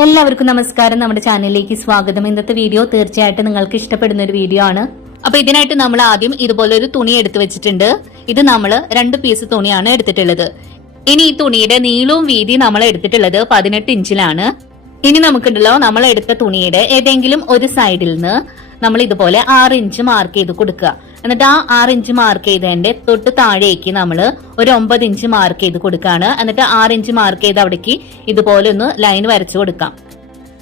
എല്ലാവർക്കും നമസ്കാരം. നമ്മുടെ ചാനലിലേക്ക് സ്വാഗതം. ഇന്നത്തെ വീഡിയോ തീർച്ചയായിട്ടും നിങ്ങൾക്ക് ഇഷ്ടപ്പെടുന്ന ഒരു വീഡിയോ ആണ്. അപ്പൊ ഇതിനായിട്ട് നമ്മൾ ആദ്യം ഇതുപോലെ ഒരു തുണി എടുത്തു വെച്ചിട്ടുണ്ട്. ഇത് നമ്മൾ രണ്ട് പീസ് തുണിയാണ് എടുത്തിട്ടുള്ളത്. ഇനി ഈ തുണിയുടെ നീളവും വീതിയും നമ്മൾ എടുത്തിട്ടുള്ളത് പതിനെട്ട് ഇഞ്ചിലാണ് ഇനി നമുക്കുണ്ടല്ലോ നമ്മൾ എടുത്ത തുണിയുടെ ഏതെങ്കിലും ഒരു സൈഡിൽ നിന്ന് നമ്മൾ ഇതുപോലെ ആറ് ഇഞ്ച് മാർക്ക് ചെയ്ത് കൊടുക്കുക. എന്നിട്ട് ആ ആറ് ഇഞ്ച് മാർക്ക് ചെയ്തതിന്റെ തൊട്ട് താഴേക്ക് നമ്മൾ ഒരു ഒമ്പത് ഇഞ്ച് മാർക്ക് ചെയ്ത് കൊടുക്കുകയാണ്. എന്നിട്ട് ആറ് ഇഞ്ച് മാർക്ക് ചെയ്ത് അവിടേക്ക് ഇതുപോലെ ഒന്ന് ലൈൻ വരച്ചു കൊടുക്കാം.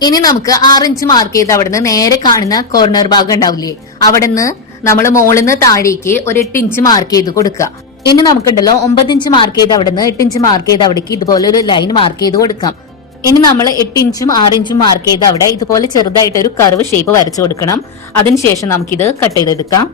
ഇനി നമുക്ക് ആറ് ഇഞ്ച് മാർക്ക് ചെയ്ത് അവിടെ നിന്ന് നേരെ കാണുന്ന കോർണർ ഭാഗം ഉണ്ടാവില്ലേ? അവിടെ നിന്ന് നമ്മൾ മുകളിൽ നിന്ന് താഴേക്ക് ഒരു എട്ട് ഇഞ്ച് മാർക്ക് ചെയ്ത് കൊടുക്കുക. ഇനി നമുക്കുണ്ടല്ലോ ഒമ്പത് ഇഞ്ച് മാർക്ക് ചെയ്ത് അവിടെ നിന്ന് എട്ട് ഇഞ്ച് മാർക്ക് ചെയ്ത് അവിടേക്ക് ഇതുപോലെ ഒരു ലൈൻ മാർക്ക് ചെയ്ത് കൊടുക്കാം. ഇനി നമ്മൾ എട്ട് ഇഞ്ചും ആറ് ഇഞ്ചും മാർക്ക് ചെയ്ത് അവിടെ ഇതുപോലെ ചെറുതായിട്ട് ഒരു കർവ് ഷേപ്പ് വരച്ചു കൊടുക്കണം. അതിനുശേഷം നമുക്കിത് കട്ട് ചെയ്തെടുക്കാം.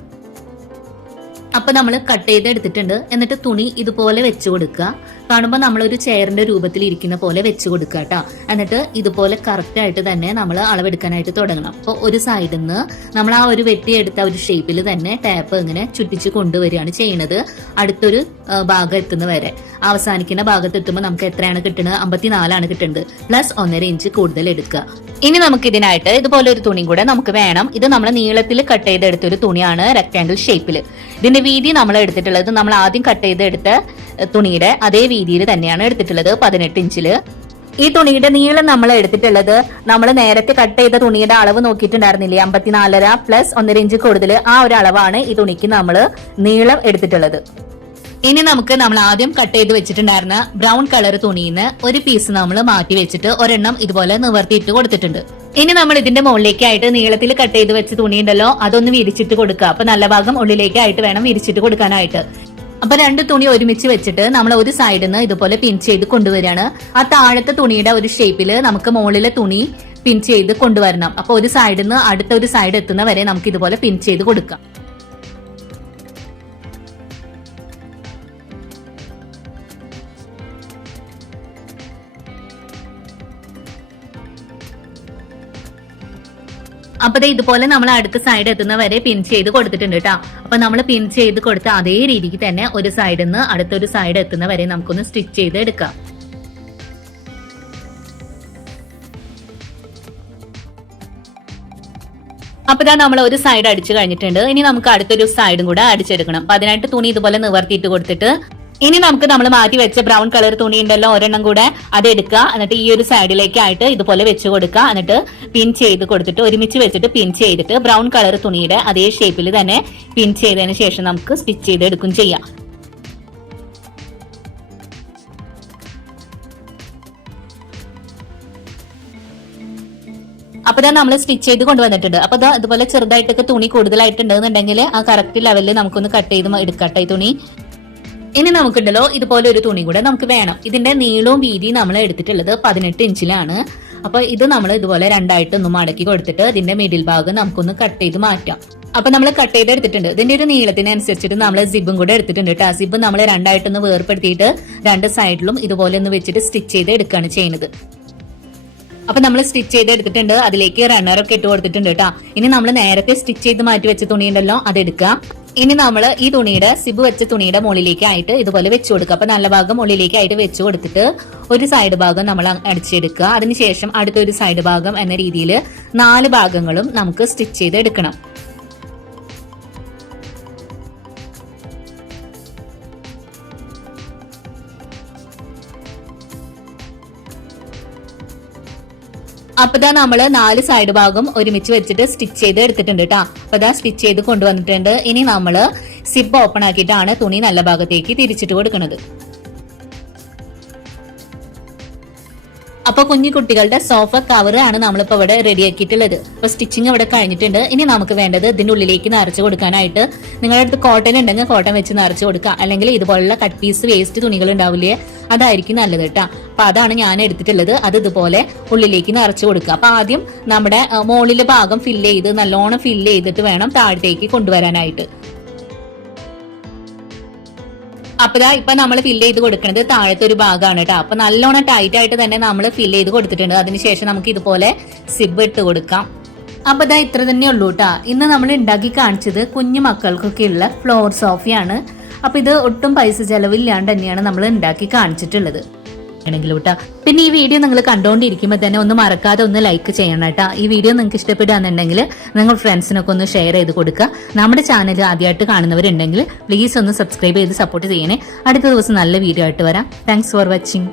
അപ്പൊ നമ്മൾ കട്ട് ചെയ്ത് എടുത്തിട്ടുണ്ട്. എന്നിട്ട് തുണി ഇതുപോലെ വെച്ച് കൊടുക്കുക. കാണുമ്പോൾ നമ്മൾ ഒരു ചെയറിന്റെ രൂപത്തിൽ ഇരിക്കുന്ന പോലെ വെച്ച് കൊടുക്കുക കേട്ടോ. എന്നിട്ട് ഇതുപോലെ കറക്റ്റ് ആയിട്ട് തന്നെ നമ്മൾ അളവെടുക്കാനായിട്ട് തുടങ്ങണം. അപ്പോൾ ഒരു സൈഡിൽ നിന്ന് നമ്മൾ ആ ഒരു വെട്ടിയെടുത്ത ഒരു ഷേപ്പിൽ തന്നെ ടാപ്പ് ഇങ്ങനെ ചുറ്റിച്ച് കൊണ്ടുവരികയാണ് ചെയ്യുന്നത് അടുത്തൊരു ഭാഗം എത്തുന്ന വരെ. അവസാനിക്കുന്ന ഭാഗത്ത് എത്തുമ്പോൾ നമുക്ക് എത്രയാണ് കിട്ടുന്നത് അമ്പത്തിനാലാണ് കിട്ടുന്നത് പ്ലസ് ഒന്നര ഇഞ്ച് കൂടുതൽ എടുക്കുക. ഇനി നമുക്ക് ഇതിനായിട്ട് ഇതുപോലെ ഒരു തുണി കൂടെ നമുക്ക് വേണം. ഇത് നമ്മൾ നീളത്തിൽ കട്ട് ചെയ്തെടുത്ത ഒരു തുണിയാണ് റെക്ടാങ്കിൾ ഷേപ്പിൽ ഇതിന്റെ വീതി നമ്മൾ എടുത്തിട്ടുള്ളത് നമ്മൾ ആദ്യം കട്ട് ചെയ്തെടുത്ത തുണിയുടെ അതേ വീതിയിൽ തന്നെയാണ് എടുത്തിട്ടുള്ളത് പതിനെട്ട് ഇഞ്ചിൽ ഈ തുണിയുടെ നീളം നമ്മൾ എടുത്തിട്ടുള്ളത് നമ്മൾ നേരത്തെ കട്ട് ചെയ്ത തുണിയുടെ അളവ് നോക്കിയിട്ടുണ്ടായിരുന്നില്ലേ? അമ്പത്തിനാലര പ്ലസ് ഒന്നര ഇഞ്ച് കൂടുതൽ ആ ഒരു അളവാണ് ഈ തുണിക്ക് നമ്മൾ നീളം എടുത്തിട്ടുള്ളത്. ഇനി നമുക്ക് നമ്മൾ ആദ്യം കട്ട് ചെയ്ത് വെച്ചിട്ടുണ്ടായിരുന്ന ബ്രൗൺ കളർ തുണിയിൽ നിന്ന് ഒരു പീസ് നമ്മൾ മാറ്റി വെച്ചിട്ട് ഒരെണ്ണം ഇതുപോലെ നിവർത്തിയിട്ട് കൊടുത്തിട്ടുണ്ട്. ഇനി നമ്മൾ ഇതിന്റെ മുകളിലേക്കായിട്ട് നീളത്തിൽ കട്ട് ചെയ്ത് വെച്ച തുണി ഉണ്ടല്ലോ അതൊന്ന് വിരിച്ചിട്ട് കൊടുക്കുക. അപ്പൊ നല്ല ഭാഗം ഉള്ളിലേക്കായിട്ട് വേണം വിരിച്ചിട്ട് കൊടുക്കാനായിട്ട്. അപ്പൊ രണ്ട് തുണി ഒരുമിച്ച് വെച്ചിട്ട് നമ്മൾ ഒരു സൈഡിൽ നിന്ന് ഇതുപോലെ പിൻ ചെയ്ത് കൊണ്ടുവരികയാണ്. ആ താഴത്തെ തുണിയുടെ ഒരു ഷേപ്പിൽ നമുക്ക് മുകളിലെ തുണി പിൻ ചെയ്ത് കൊണ്ടുവരണം. അപ്പൊ ഒരു സൈഡിൽ നിന്ന് അടുത്ത ഒരു സൈഡ് എത്തുന്ന വരെ നമുക്ക് ഇതുപോലെ പിൻ ചെയ്ത് കൊടുക്കാം. അപ്പൊ ദേ ഇതുപോലെ നമ്മൾ അടുത്ത സൈഡ് എത്തുന്ന വരെ പിൻ ചെയ്ത് കൊടുത്തിട്ടുണ്ട് കേട്ടോ അപ്പൊ നമ്മൾ പിൻ ചെയ്ത് കൊടുത്ത അതേ രീതിക്ക് തന്നെ ഒരു സൈഡിൽ നിന്ന് അടുത്തൊരു സൈഡ് എത്തുന്ന വരെ നമുക്കൊന്ന് സ്റ്റിച്ച് ചെയ്ത് എടുക്കാം. അപ്പൊ ഇതാ നമ്മൾ ഒരു സൈഡ് അടിച്ചു കഴിഞ്ഞിട്ടുണ്ട്. ഇനി നമുക്ക് അടുത്തൊരു സൈഡും കൂടെ അടിച്ചെടുക്കണം. അപ്പൊ അതിനായിട്ട് തുണി ഇതുപോലെ നിവർത്തിയിട്ട് കൊടുത്തിട്ട് ഇനി നമുക്ക് നമ്മൾ മാറ്റി വെച്ച ബ്രൗൺ കളർ തുണി ഉണ്ടല്ലോ ഒരെണ്ണം കൂടെ അത് എടുക്കുക എന്നിട്ട് ഈ ഒരു സൈഡിലേക്കായിട്ട് ഇതുപോലെ വെച്ച് കൊടുക്കുക എന്നിട്ട് പിൻ ചെയ്ത് കൊടുത്തിട്ട് ഒരുമിച്ച് വെച്ചിട്ട് പിൻ ചെയ്തിട്ട് ബ്രൗൺ കളർ തുണിയുടെ അതേ ഷേപ്പിൽ തന്നെ പിൻ ചെയ്തതിന് ശേഷം നമുക്ക് സ്റ്റിച്ച് ചെയ്ത് എടുക്കും ചെയ്യാം. അപ്പൊ ഇതാ നമ്മൾ സ്റ്റിച്ച് ചെയ്ത് കൊണ്ടുവന്നിട്ടുണ്ട്. അപ്പൊ ഇതാ ഇതുപോലെ ചെറുതായിട്ടൊക്കെ തുണി കൂടുതലായിട്ടുണ്ടെന്നുണ്ടെങ്കിൽ ആ കറക്റ്റ് ലെവലിൽ നമുക്കൊന്ന് കട്ട് ചെയ്ത് എടുക്കട്ടെ തുണി. ഇനി നമുക്കുണ്ടല്ലോ ഇതുപോലെ ഒരു തുണി കൂടെ നമുക്ക് വേണം. ഇതിന്റെ നീളവും വീതിയും നമ്മൾ എടുത്തിട്ടുള്ളത് പതിനെട്ട് ഇഞ്ചിലാണ്. അപ്പൊ ഇത് നമ്മൾ ഇതുപോലെ രണ്ടായിട്ട് ഒന്ന് മടക്കി കൊടുത്തിട്ട് ഇതിന്റെ മിഡിൽ ഭാഗം നമുക്കൊന്ന് കട്ട് ചെയ്ത് മാറ്റാം. അപ്പൊ നമ്മൾ കട്ട് ചെയ്ത് എടുത്തിട്ടുണ്ട്. ഇതിന്റെ ഒരു നീളത്തിനനുസരിച്ചിട്ട് നമ്മൾ സിബും കൂടെ എടുത്തിട്ടുണ്ട് കേട്ടോ സിബ് നമ്മൾ രണ്ടായിട്ടൊന്ന് വേർപ്പെടുത്തിയിട്ട് രണ്ട് സൈഡിലും ഇതുപോലെ ഒന്ന് വെച്ചിട്ട് സ്റ്റിച്ച് ചെയ്ത് എടുക്കുകയാണ് ചെയ്യുന്നത്. അപ്പൊ നമ്മൾ സ്റ്റിച്ച് ചെയ്ത് എടുത്തിട്ടുണ്ട്. അതിലേക്ക് റണ്ണറൊക്കെ ഇട്ട് കൊടുത്തിട്ടുണ്ട് കേട്ടോ ഇനി നമ്മൾ നേരത്തെ സ്റ്റിച്ച് ചെയ്ത് മാറ്റി വെച്ച തുണി ഉണ്ടല്ലോ അതെടുക്കുക ഇനി നമ്മൾ ഈ തുണിയുടെ സിബ് വെച്ച തുണിയുടെ മുകളിലേക്ക് ആയിട്ട് ഇതുപോലെ വെച്ച് കൊടുക്കുക. അപ്പൊ നല്ല ഭാഗം മുകളിലേക്ക് ആയിട്ട് വെച്ച് കൊടുത്തിട്ട് ഒരു സൈഡ് ഭാഗം നമ്മൾ അടിച്ചെടുക്കുക. അതിനുശേഷം അടുത്തൊരു സൈഡ് ഭാഗം എന്ന രീതിയിൽ നാല് ഭാഗങ്ങളും നമുക്ക് സ്റ്റിച്ച് ചെയ്ത് എടുക്കണം. അപ്പൊ ഇതാ നമ്മൾ നാല് സൈഡ് ഭാഗം ഒരുമിച്ച് വെച്ചിട്ട് സ്റ്റിച്ച് ചെയ്ത് എടുത്തിട്ടുണ്ട് കേട്ടോ അപ്പൊ ഇതാ സ്റ്റിച്ച് ചെയ്ത് കൊണ്ടുവന്നിട്ടുണ്ട്. ഇനി നമ്മൾ സിബ് ഓപ്പൺ ആക്കിയിട്ടാണ് തുണി നല്ല ഭാഗത്തേക്ക് തിരിച്ചിട്ട് കൊടുക്കുന്നത്. അപ്പൊ കുഞ്ഞു കുട്ടികളുടെ സോഫ കവർ ആണ് നമ്മളിപ്പോ ഇവിടെ റെഡി ആക്കിയിട്ടുള്ളത്. അപ്പൊ സ്റ്റിച്ചിങ് ഇവിടെ കഴിഞ്ഞിട്ടുണ്ട്. ഇനി നമുക്ക് വേണ്ടത് ഇതിന്റെ ഉള്ളിലേക്ക് നിറച്ചു കൊടുക്കാനായിട്ട് നിങ്ങളുടെ അടുത്ത് കോട്ടൺ ഉണ്ടെങ്കിൽ കോട്ടൺ വെച്ച് നിറച്ചു കൊടുക്കുക. അല്ലെങ്കിൽ ഇതുപോലുള്ള കട്ട് പീസ് വേസ്റ്റ് തുണികൾ ഉണ്ടാവില്ലേ അതായിരിക്കും നല്ലത് കേട്ടോ. അപ്പൊ അതാണ് ഞാൻ എടുത്തിട്ടുള്ളത്. അത് ഇതുപോലെ ഉള്ളിലേക്ക് നിറച്ചു കൊടുക്കുക. അപ്പൊ ആദ്യം നമ്മുടെ മുകളിലെ ഭാഗം ഫില്ല് ചെയ്ത് നല്ലോണം ഫില്ല് ചെയ്തിട്ട് വേണം താഴത്തേക്ക് കൊണ്ടുവരാനായിട്ട്. അപ്പൊ ഇതാ ഇപ്പൊ നമ്മൾ ഫില്ല് ചെയ്ത് കൊടുക്കുന്നത് താഴത്തെ ഒരു ഭാഗമാണ് കേട്ടോ അപ്പൊ നല്ലോണം ടൈറ്റ് ആയിട്ട് തന്നെ നമ്മൾ ഫില്ല് ചെയ്ത് കൊടുത്തിട്ടുണ്ട്. അതിനുശേഷം നമുക്ക് ഇതുപോലെ സിബ് ഇട്ട് കൊടുക്കാം. അപ്പൊ ഇതാ ഇത്ര തന്നെ ഉള്ളൂ കേട്ടാ ഇന്ന് നമ്മൾ ഉണ്ടാക്കി കാണിച്ചത് കുഞ്ഞു മക്കൾക്കൊക്കെ ഉള്ള ഫ്ലോർ സോഫയാണ് അപ്പൊ ഇത് ഒട്ടും പൈസ ചെലവില്ലാണ്ട് തന്നെയാണ് നമ്മൾ ഉണ്ടാക്കി കാണിച്ചിട്ടുള്ളത്. ആണെങ്കിലും കേട്ടോ. പിന്നെ ഈ വീഡിയോ നിങ്ങൾ കണ്ടുകൊണ്ടിരിക്കുമ്പോൾ തന്നെ ഒന്ന് മറക്കാതെ ഒന്ന് ലൈക്ക് ചെയ്യണം കേട്ടോ. ഈ വീഡിയോ നിങ്ങൾക്ക് ഇഷ്ടപ്പെടുകയാണെന്നുണ്ടെങ്കിൽ നിങ്ങൾ ഫ്രണ്ട്സിനൊക്കെ ഒന്ന് ഷെയർ ചെയ്ത് കൊടുക്കുക. നമ്മുടെ ചാനൽ ആദ്യമായിട്ട് കാണുന്നവരുണ്ടെങ്കിൽ പ്ലീസ് ഒന്ന് സബ്സ്ക്രൈബ് ചെയ്ത് സപ്പോർട്ട് ചെയ്യണേ. അടുത്ത ദിവസം നല്ല വീഡിയോ ആയിട്ട് വരാം. Thanks for watching